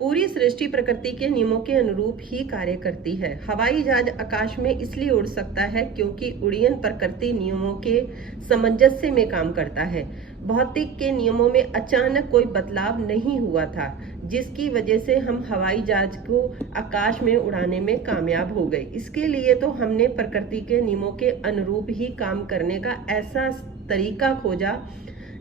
पूरी सृष्टि प्रकृति के नियमों के अनुरूप ही कार्य करती है। हवाई जहाज आकाश में इसलिए उड़ सकता है क्योंकि उड़ान प्रकृति नियमों के सामंजस्य में काम करता है। भौतिक के नियमों में अचानक कोई बदलाव नहीं हुआ था, जिसकी वजह से हम हवाई जहाज को आकाश में उड़ाने में कामयाब हो गए। इसके लिए तो हमने प्रकृति के नियमों के अनुरूप ही काम करने का ऐसा तरीका खोजा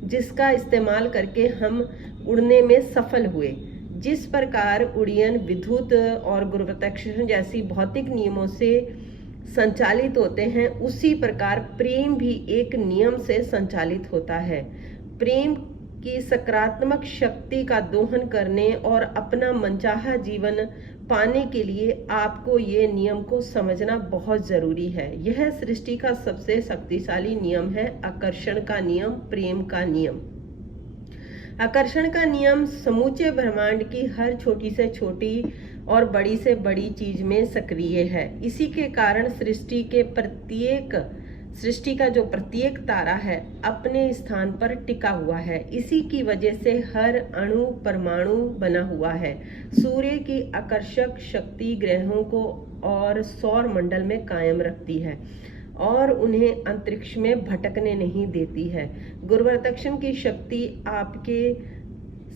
जिसका इस्तेमाल करके हम उड़ने में सफल हुए। जिस प्रकार उड्डयन विद्युत और गुरुत्वाकर्षण जैसी भौतिक नियमों से संचालित होते हैं, उसी प्रकार प्रेम भी एक नियम से संचालित होता है। प्रेम की सकारात्मक शक्ति का दोहन करने और अपना मनचाहा जीवन पाने के लिए आपको ये नियम को समझना बहुत जरूरी है। यह सृष्टि का सबसे शक्तिशाली नियम है, आकर्षण का नियम, प्रेम का नियम। आकर्षण का नियम समूचे ब्रह्मांड की हर छोटी से छोटी और बड़ी से बड़ी चीज में सक्रिय है। इसी के कारण सृष्टि का जो प्रत्येक तारा है अपने स्थान पर टिका हुआ है। इसी की वजह से हर अणु परमाणु बना हुआ है। सूर्य की आकर्षक शक्ति ग्रहों को और सौर मंडल में कायम रखती है और उन्हें अंतरिक्ष में भटकने नहीं देती है। गुरुत्वाकर्षण की शक्ति आपके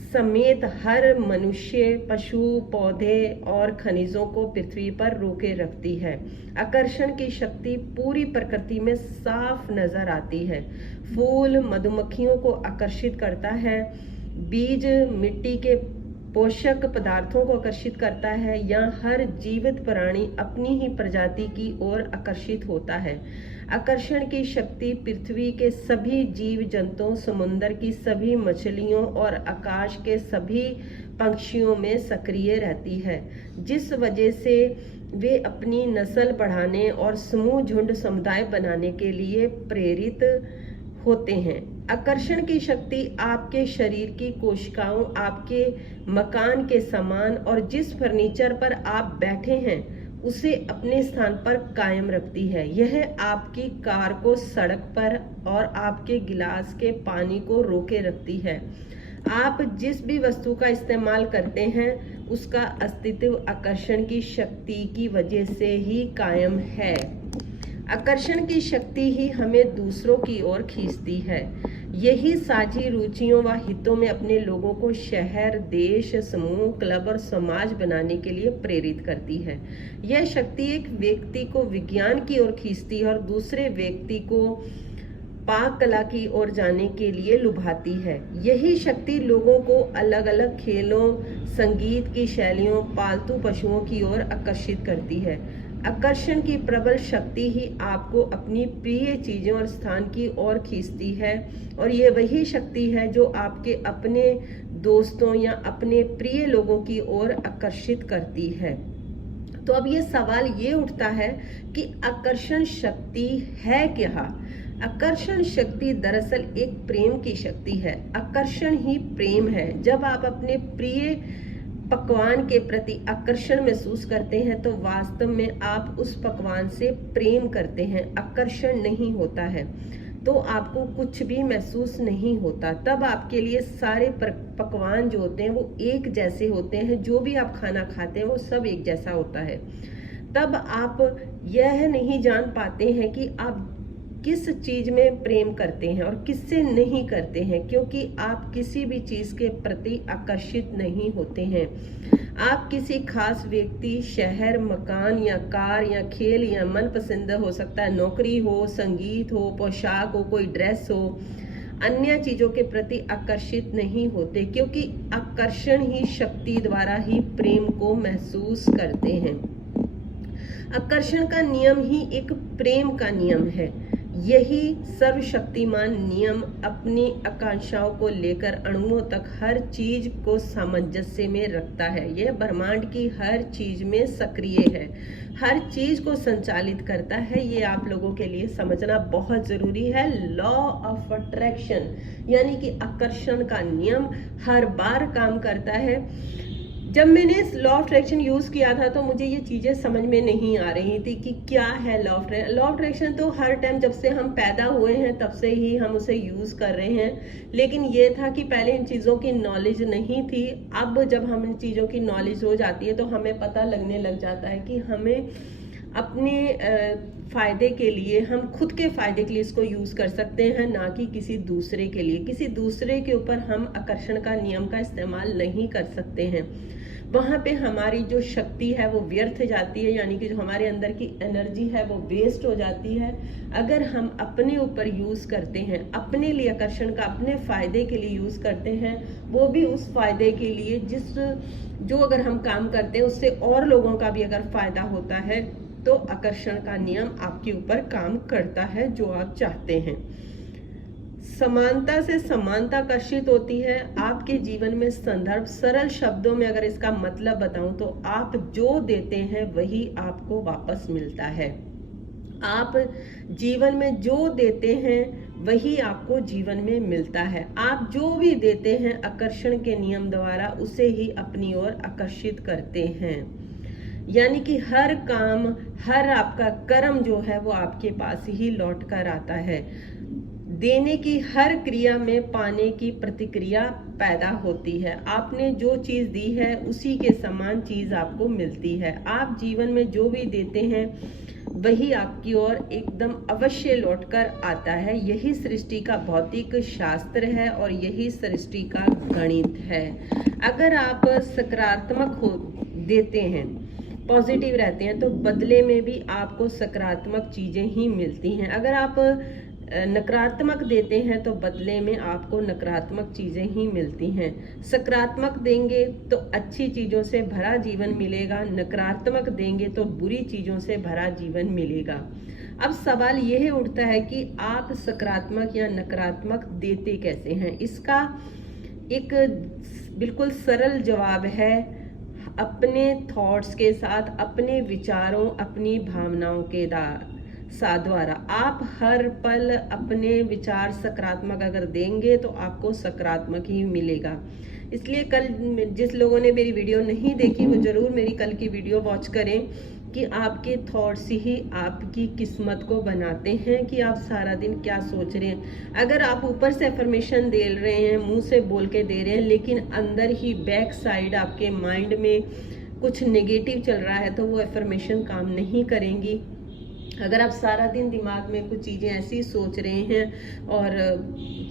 समेत हर मनुष्य, पशु, पौधे और खनिजों को पृथ्वी पर रोके रखती है। आकर्षण की शक्ति पूरी प्रकृति में साफ नजर आती है। फूल मधुमक्खियों को आकर्षित करता है, बीज मिट्टी के पोषक पदार्थों को आकर्षित करता है, या हर जीवित प्राणी अपनी ही प्रजाति की ओर आकर्षित होता है। आकर्षण की शक्ति पृथ्वी के सभी जीव जंतुओं, समुद्र की सभी मछलियों और आकाश के सभी पक्षियों में सक्रिय रहती है, जिस वजह से वे अपनी नस्ल बढ़ाने और समूह झुंड समुदाय बनाने के लिए प्रेरित होते हैं। आकर्षण की शक्ति आपके शरीर की कोशिकाओं, आपके मकान के सामान और जिस फर्नीचर पर आप बैठे हैं उसे अपने स्थान पर कायम रखती है। यह आपकी कार को सड़क पर और आपके गिलास के पानी को रोके रखती है। आप जिस भी वस्तु का इस्तेमाल करते हैं उसका अस्तित्व आकर्षण की शक्ति की वजह से ही कायम है। आकर्षण की शक्ति ही हमें दूसरों की ओर खींचती है। यही साझी रुचियों व हितों में अपने लोगों को शहर, देश, समूह, क्लब और समाज बनाने के लिए प्रेरित करती है। यह शक्ति एक व्यक्ति को विज्ञान की ओर खींचती है और दूसरे व्यक्ति को पाक कला की ओर जाने के लिए लुभाती है। यही शक्ति लोगों को अलग अलग खेलों, संगीत की शैलियों, पालतू पशुओं की ओर आकर्षित करती है। आकर्षण की प्रबल शक्ति ही आपको अपनी प्रिय चीजों और स्थान की ओर खींचती है, और ये वही शक्ति है जो आपके अपने दोस्तों या अपने प्रिय लोगों की ओर आकर्षित करती है। तो अब ये सवाल ये उठता है कि आकर्षण शक्ति है क्या? आकर्षण शक्ति दरअसल एक प्रेम की शक्ति है। आकर्षण ही प्रेम है। जब आप अपने प्रिय पकवान के प्रति आकर्षण महसूस करते हैं तो वास्तव में आप उस पकवान से प्रेम करते हैं, आकर्षण नहीं होता है। तो आपको कुछ भी महसूस नहीं होता। तब आपके लिए सारे पकवान जो होते हैं वो एक जैसे होते हैं। जो भी आप खाना खाते हैं वो सब एक जैसा होता है। तब आप यह नहीं जान पाते हैं कि आप किस चीज में प्रेम करते हैं और किससे नहीं करते हैं, क्योंकि आप किसी भी चीज के प्रति आकर्षित नहीं होते हैं। आप किसी खास व्यक्ति, शहर, मकान या कार या खेल या मनपसंद हो सकता है, नौकरी हो, संगीत हो, पोशाक हो, कोई ड्रेस हो, अन्य चीजों के प्रति आकर्षित नहीं होते, क्योंकि आकर्षण ही शक्ति द्वारा ही प्रेम को महसूस करते हैं। आकर्षण का नियम ही एक प्रेम का नियम है। यही सर्वशक्तिमान नियम अपनी आकांक्षाओं को लेकर अणुओं तक हर चीज को सामंजस्य में रखता है। यह ब्रह्मांड की हर चीज में सक्रिय है, हर चीज को संचालित करता है। ये आप लोगों के लिए समझना बहुत जरूरी है। लॉ ऑफ अट्रैक्शन यानी कि आकर्षण का नियम हर बार काम करता है जब मैंने लॉ ऑफ अट्रैक्शन यूज़ किया था तो मुझे ये चीज़ें समझ में नहीं आ रही थी कि क्या है लॉ ऑफ अट्रैक्शन। तो हर टाइम जब से हम पैदा हुए हैं तब से ही हम उसे यूज़ कर रहे हैं, लेकिन ये था कि पहले इन चीज़ों की नॉलेज नहीं थी। अब जब हम इन चीज़ों की नॉलेज हो जाती है तो हमें पता लगने लग जाता है कि हमें अपने फ़ायदे के लिए, हम खुद के फ़ायदे के लिए इसको यूज़ कर सकते हैं, ना कि किसी दूसरे के लिए। किसी दूसरे के ऊपर हम आकर्षण का नियम का इस्तेमाल नहीं कर सकते हैं। वहाँ पे हमारी जो शक्ति है वो व्यर्थ जाती है, यानी कि जो हमारे अंदर की एनर्जी है वो वेस्ट हो जाती है। अगर हम अपने ऊपर यूज़ करते हैं, अपने लिए आकर्षण का अपने फ़ायदे के लिए यूज़ करते हैं, वो भी उस फ़ायदे के लिए जो अगर हम काम करते हैं उससे और लोगों का भी अगर फ़ायदा होता है तो आकर्षण का नियम आपके ऊपर काम करता है जो आप चाहते हैं। समानता से समानता आकर्षित होती है आपके जीवन में। संदर्भ सरल शब्दों में अगर इसका मतलब बताऊं तो आप जो देते हैं वही आपको वापस मिलता है। आप जीवन में जो देते हैं वही आपको जीवन में मिलता है। आप जो भी देते हैं आकर्षण के नियम द्वारा उसे ही अपनी ओर आकर्षित करते हैं। यानी कि हर काम, हर आपका कर्म जो है वो आपके पास ही लौट कर आता है। देने की हर क्रिया में पाने की प्रतिक्रिया पैदा होती है। आपने जो चीज़ दी है उसी के समान चीज़ आपको मिलती है। आप जीवन में जो भी देते हैं वही आपकी ओर एकदम अवश्य लौटकर आता है। यही सृष्टि का भौतिक शास्त्र है और यही सृष्टि का गणित है। अगर आप सकारात्मक देते हैं, पॉजिटिव रहते हैं, तो बदले में भी आपको सकारात्मक चीज़ें ही मिलती हैं। अगर आप नकारात्मक देते हैं तो बदले में आपको नकारात्मक चीज़ें ही मिलती हैं। सकारात्मक देंगे तो अच्छी चीज़ों से भरा जीवन मिलेगा, नकारात्मक देंगे तो बुरी चीज़ों से भरा जीवन मिलेगा। अब सवाल यह उठता है कि आप सकारात्मक या नकारात्मक देते कैसे हैं। इसका एक बिल्कुल सरल जवाब है, अपने थॉट्स के साथ, अपने विचारों, अपनी भावनाओं के द्वारा। आप हर पल अपने विचार सकारात्मक अगर देंगे तो आपको सकारात्मक ही मिलेगा। इसलिए कल जिस लोगों ने मेरी वीडियो नहीं देखी वो ज़रूर मेरी कल की वीडियो वॉच करें कि आपके थॉट्स ही आपकी किस्मत को बनाते हैं कि आप सारा दिन क्या सोच रहे हैं। अगर आप ऊपर से अफर्मेशन दे रहे हैं, मुंह से बोल के दे रहे हैं, लेकिन अंदर ही बैक साइड आपके माइंड में कुछ नेगेटिव चल रहा है तो वो अफर्मेशन काम नहीं करेंगी। अगर आप सारा दिन दिमाग में कुछ चीज़ें ऐसी सोच रहे हैं और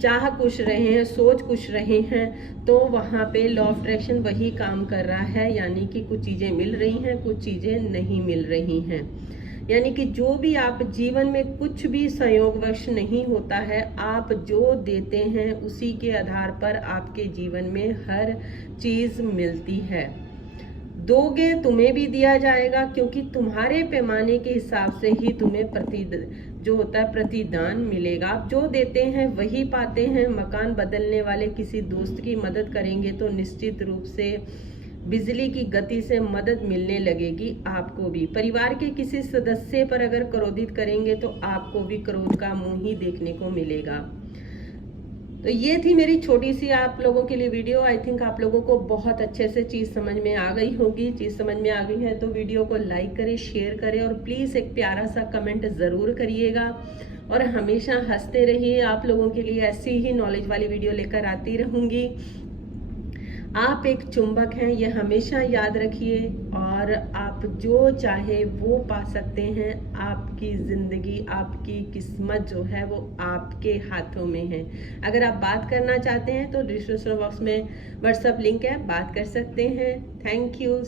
चाह कुछ रहे हैं, सोच कुछ रहे हैं, तो वहाँ पे लॉ ऑफ अट्रैक्शन वही काम कर रहा है। यानी कि कुछ चीज़ें मिल रही हैं, कुछ चीज़ें नहीं मिल रही हैं। यानी कि जो भी आप जीवन में कुछ भी संयोगवश नहीं होता है, आप जो देते हैं उसी के आधार पर आपके जीवन में हर चीज़ मिलती है। दोगे तुम्हें भी दिया जाएगा, क्योंकि तुम्हारे पैमाने के हिसाब से ही तुम्हें जो होता है प्रतिदान मिलेगा। आप जो देते हैं वही पाते हैं। मकान बदलने वाले किसी दोस्त की मदद करेंगे तो निश्चित रूप से बिजली की गति से मदद मिलने लगेगी आपको भी। परिवार के किसी सदस्य पर अगर क्रोधित करेंगे तो आपको भी क्रोध का मुंह ही देखने को मिलेगा। तो ये थी मेरी छोटी सी आप लोगों के लिए वीडियो। आई थिंक आप लोगों को बहुत अच्छे से चीज़ समझ में आ गई होगी। चीज़ समझ में आ गई है तो वीडियो को लाइक करें, शेयर करें और प्लीज़ एक प्यारा सा कमेंट ज़रूर करिएगा। और हमेशा हंसते रहिए। आप लोगों के लिए ऐसी ही नॉलेज वाली वीडियो लेकर आती रहूँगी। आप एक चुंबक हैं, ये हमेशा याद रखिए। और आप जो चाहे वो पा सकते हैं। आपकी ज़िंदगी, आपकी किस्मत जो है वो आपके हाथों में है। अगर आप बात करना चाहते हैं तो डिस्क्रिप्शन बॉक्स में व्हाट्सएप लिंक है, बात कर सकते हैं। Thank you.